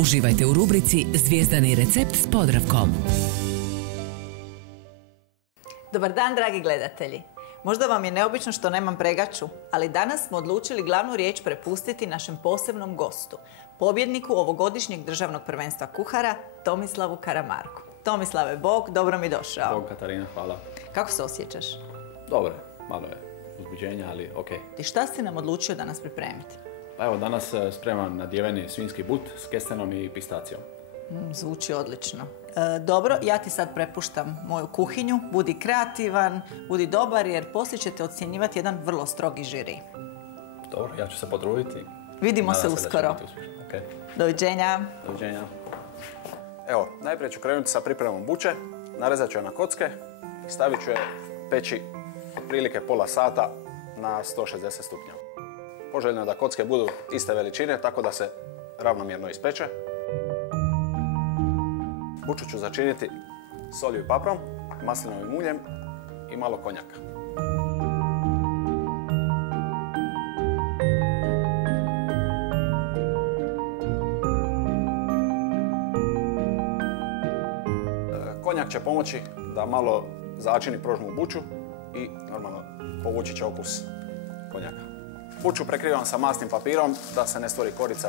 Uživajte u rubrici Zvijezdani recept s Podravkom. Dobar dan, dragi gledatelji. Možda vam je neobično što nemam pregaču, ali danas smo odlučili glavnu riječ prepustiti našem posebnom gostu, pobjedniku ovogodišnjeg državnog prvenstva kuhara, Tomislavu Karamarku. Tomislave, bog, dobro mi došao. Bog, Katarina, hvala. Kako se osjećaš? Dobro, malo je uzbuđenja, ali okej. I šta si nam odlučio danas pripremiti? Pa evo, danas spremam nadjeveni svinjski but s kestenom i pistacijom. Zvuči odlično. Dobro, ja ti sad prepuštam moju kuhinju. Budi kreativan, budi dobar, jer poslije ćete ocjenjivati jedan vrlo strogi žiri. Dobro, ja ću se potruditi. Vidimo se uskoro. Okay. Doviđenja. Doviđenja. Evo, najprije ću krenuti sa pripremom buće. Narezat ću je na kocke i stavit ću je peći otprilike pola sata na 160 stupnjeva. Poželjno je da kocke budu iste veličine, tako da se ravnomjerno ispeče. Buču ću začiniti solju i paprom, maslinovim uljem i malo konjaka. Konjak će pomoći da malo začini prožmu buču i normalno povući će okus konjaka. Buču prekrivam sa masnim papirom da se ne stvori korica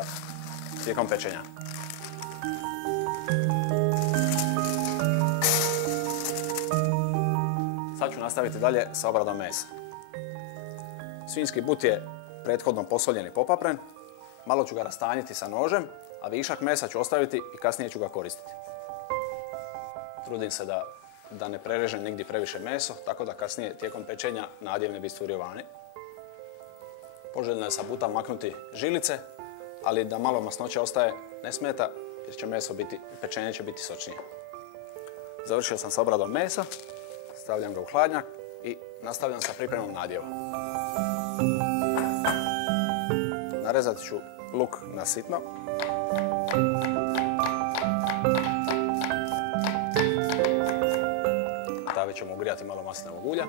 tijekom pečenja. Sad ću nastaviti dalje sa obradom mesa. Svinjski but je prethodno posoljen i popapren. Malo ću ga rastanjiti sa nožem, a višak mesa ću ostaviti i kasnije ću ga koristiti. Trudim se da ne prerežem nigdje previše meso, tako da kasnije tijekom pečenja nadjev ne bi stvorio vani. Poželjno je sa buta maknuti žilice, ali da malo masnoće ostaje ne smeta jer će pečenje će biti sočnije. Završio sam sa obradom mesa, stavljam ga u hladnjak i nastavljam sa pripremom nadjeva. Narezat ću luk na sitno. Tavi ćemo ugrijati malo maslinovog ulja.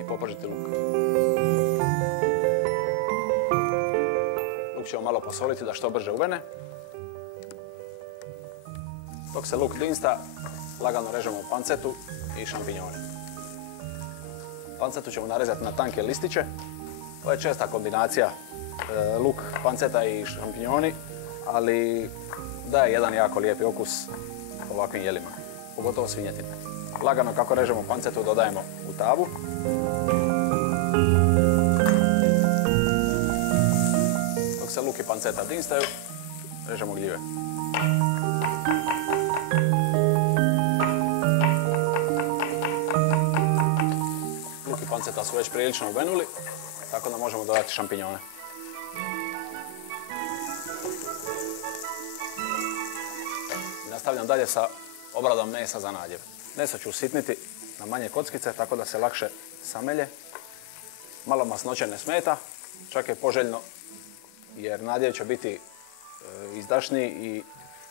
I popažiti luk. Luk ćemo malo posoliti da što brže uvene. Dok se luk dinsta, lagano režemo pancetu i šampinjone. Pancetu ćemo narezati na tanke listiće. Ovo je česta kombinacija luk, panceta i šampinjoni, ali daje jedan jako lijepi okus ovakvim jelima, pogotovo svinjetine. Lagano kako režemo pancetu dodajemo u tavu. Dok se luk i panceta dinstaju, režemo gljive. Luk i panceta su već prilično uvenuli, tako da možemo dodati šampinjone. Nastavljam dalje sa obradom mesa za nadjev. Meso ću usitniti na manje kockice, tako da se lakše samelje. Malo masnoće ne smeta, čak je poželjno jer nadjev će biti izdašniji i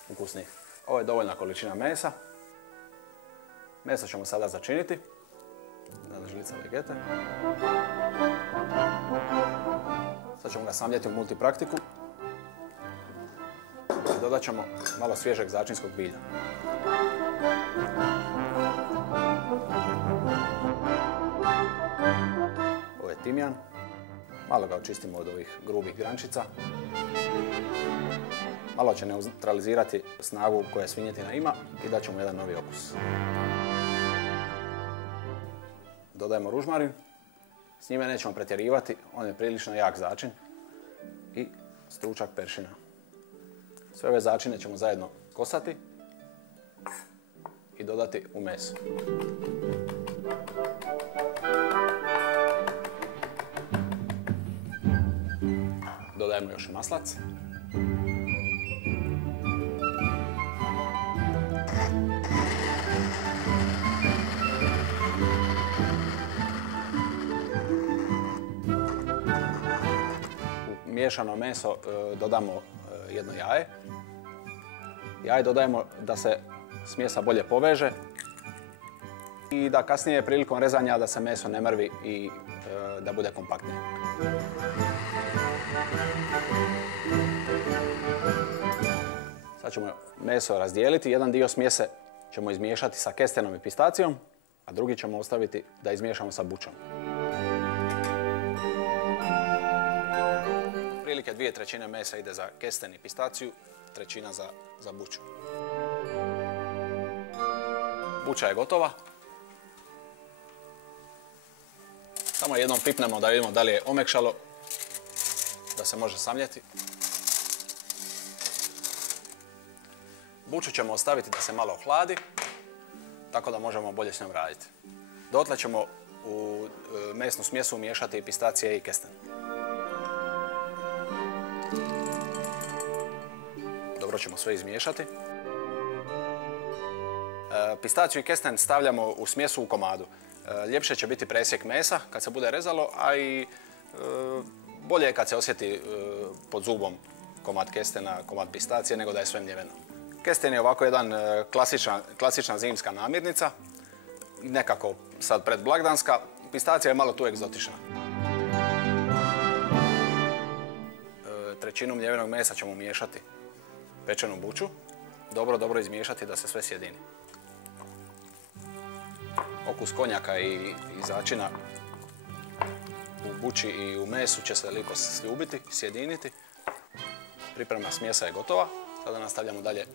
ukusniji. Ovo je dovoljna količina mesa. Meso ćemo sada začiniti. Na žlica vegete. Sad ćemo ga samljeti u multipraktiku. Dodat ćemo malo svježeg začinskog bilja. Ovo je timjan. Malo ga očistimo od ovih grubih grančica. Malo će neutralizirati snagu koje svinjetina ima i dat ćemo jedan novi okus. Dodajemo ružmarin. S njime nećemo pretjerivati, on je prilično jak začin. I stručak peršina. Sve ove začine ćemo zajedno kosati i dodati u meso. Dodajemo još maslac. U miješano meso dodamo jedno jaje. Jaje dodajemo da se smjesa bolje poveže i da kasnije prilikom rezanja da se meso ne mrvi i da bude kompaktnije. Sad ćemo meso razdijeliti. Jedan dio smjese ćemo izmiješati sa kestenom i pistacijom, a drugi ćemo ostaviti da izmiješamo sa bučom. Prilike 2/3 mesa ide za kesten i pistaciju, 1/3 za buču. Buča je gotova. Samo jednom pipnemo da vidimo da li je omekšalo, da se može samljeti. Buču ćemo ostaviti da se malo ohladi, tako da možemo bolje s njom raditi. Dotle ćemo u mesnu smjesu umiješati i pistacije i kesten. Dobro ćemo sve izmiješati. Pistaciju i kesten stavljamo u smjesu u komadu. Ljepše će biti presjek mesa kad se bude rezalo, a i bolje je kad se osjeti pod zubom komad kestena, komad pistacije, nego da je sve mljeveno. Kesten je ovako jedan klasična zimska namirnica, nekako sad predblagdanska. Pistacija je malo tu egzotična. 1/3 mljevenog mesa ćemo umiješati pečenu buču. Dobro izmiješati da se sve sjedini. Okus konjaka i začina u buči i u mesu će se lijepo sljubiti, sjediniti. Priprema smjesa je gotova. Sada nastavljamo dalje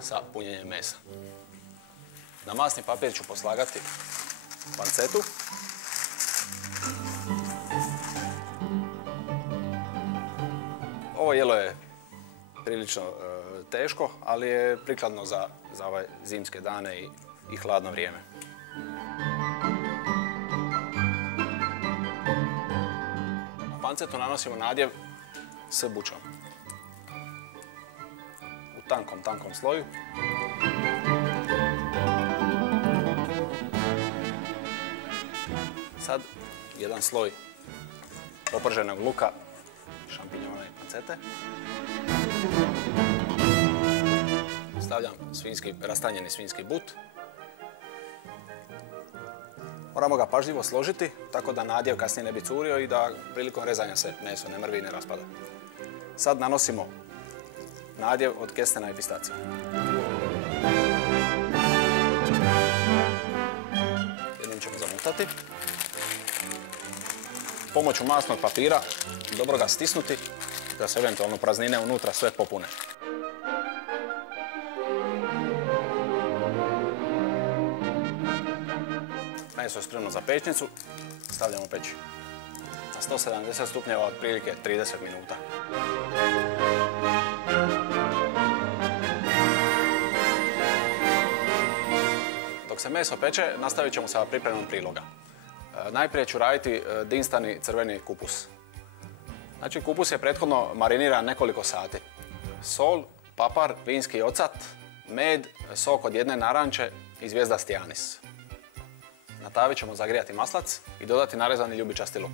sa punjenjem mesa. Na masni papir ću poslagati pancetu. Ovo jelo je prilično teško, ali je prikladno za ove zimske dane i hladno vrijeme. Na pancetu nanosimo nadjev s bučom. U tankom sloju. Sad jedan sloj oprženog luka, šampinjona i pancete. Stavljam rastanjeni svinjski but. Moramo ga pažljivo složiti, tako da nadjev kasnije ne bi curio i da prilikom rezanja se meso ne mrvi i ne raspada. Sad nanosimo nadjev od kestena i pistacije. Jednom ćemo zamutati. Pomoću masnog papira dobro ga stisnuti da se eventualno praznine unutra sve popune. Meso je spremno za pećnicu, stavljamo peći na 170 stupnjeva otprilike 30 minuta. Dok se meso peče, nastavit ćemo sa pripremom priloga. Najprije ću raditi dinstani crveni kupus. Znači, kupus je prethodno mariniran nekoliko sati. Sol, papar, vinski ocat, med, sok od jedne naranče i zvijezdasti anis. Na tavi ćemo zagrijati maslac i dodati narezani ljubičasti luk.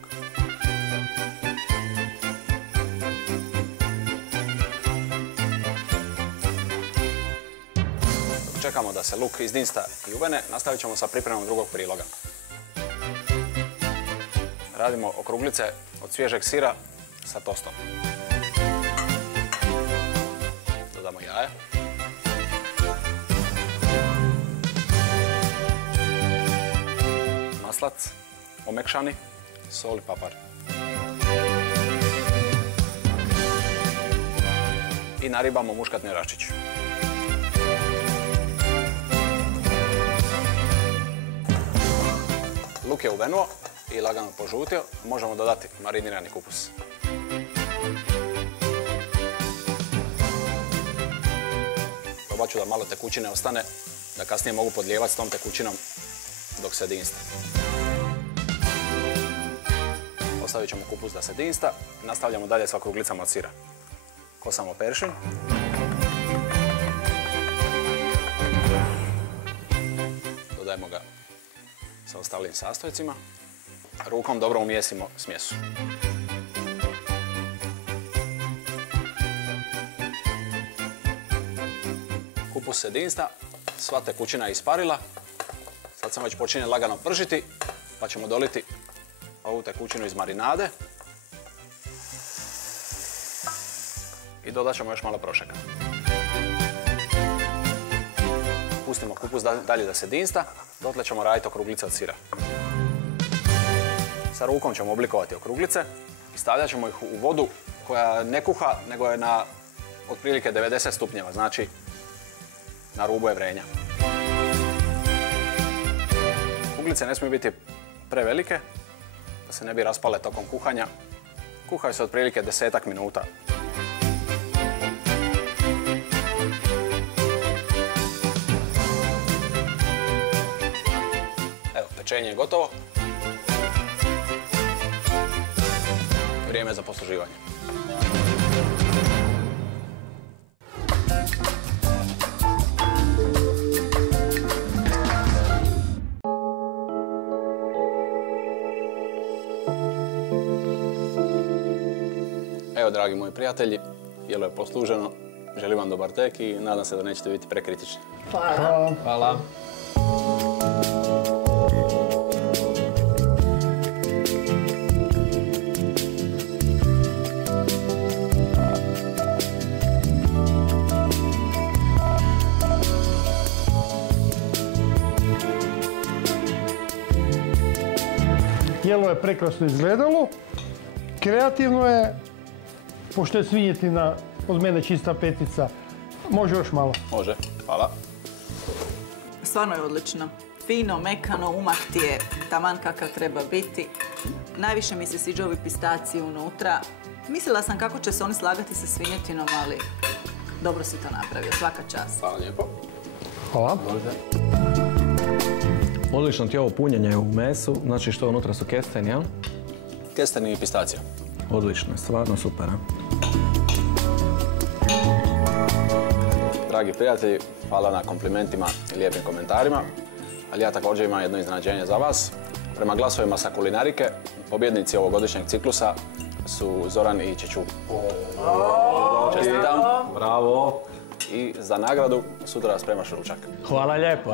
Dok čekamo da se luk izdinsta i uvene, nastavit ćemo sa pripremom drugog priloga. Radimo okruglice od svježeg sira sa tostom. Dodamo jaje. Maslac, omekšani, sol i papar. I naribamo muškatni račić. Luk je uvenuo i lagano požutio, možemo dodati marinirani kupus. Probat ću da malo tekućine ostane, da kasnije mogu podlijevati s tom tekućinom dok se dinsta. Ostavit ćemo kupus da se dinsta, nastavljamo dalje sa okruglicama od sira. Kosamo peršin. Dodajemo ga sa ostalim sastojcima. Rukom dobro umijesimo smjesu. Kupus se dinsta, sva tekućina je isparila. Sad sam već počinje lagano pržiti, pa ćemo doliti ovu tekućinu iz marinade. I dodat ćemo još malo prošeka. pustimo kupus dalje da se dinsta, dotle ćemo raditi okruglice od sira. Sa rukom ćemo oblikovati okruglice i stavljat ćemo ih u vodu koja ne kuha, nego je na otprilike 90 stupnjeva, znači na rubu je vrenja. Kuglice ne smiju biti prevelike, da se ne bi raspale tokom kuhanja. Kuhaju se otprilike 10-ak minuta. Evo, pečenje je gotovo. Vrijeme je za posluživanje. Evo, dragi moji prijatelji, jelo je posluženo. Želim vam dobar tek i nadam se da nećete biti prekritični. Hvala. Hvala. Jelo je prekrasno izgledalo, kreativno je, pošto je svinjetina od mene čista petica. Može još malo? Može, hvala. Stvarno je odlično. Fino, mekano, umak ti je taman kakav treba biti. Najviše mi se sviđa ovi pistaci unutra. Mislila sam kako će se oni slagati sa svinjetinom, ali dobro si to napravio, svaka čast. Hvala lijepo. Hvala. Odlično ti je ovo punjenje u mesu, znači što unutra su kesteni, jel? Kesteni i pistacija. Odlično, stvarno super, a? Dragi prijatelji, hvala na komplimentima i lijepim komentarima, ali ja također imam jedno iznenađenje za vas. Prema glasovima sa kulinarike, pobjednici ovogodišnjeg ciklusa su Zoran i Čeću. Čestitam. Bravo. I za nagradu sutra spremaš ručak. Hvala lijepo,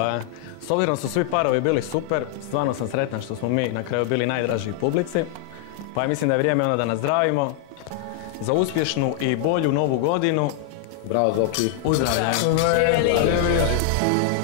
S obzirom su svi parovi bili super, stvarno sam sretan što smo mi na kraju bili najdraži publici. Pa mislim da je vrijeme onda da nazdravimo za uspješnu i bolju novu godinu. Bravo, Zoki. Uzdravljaj. Živjeli.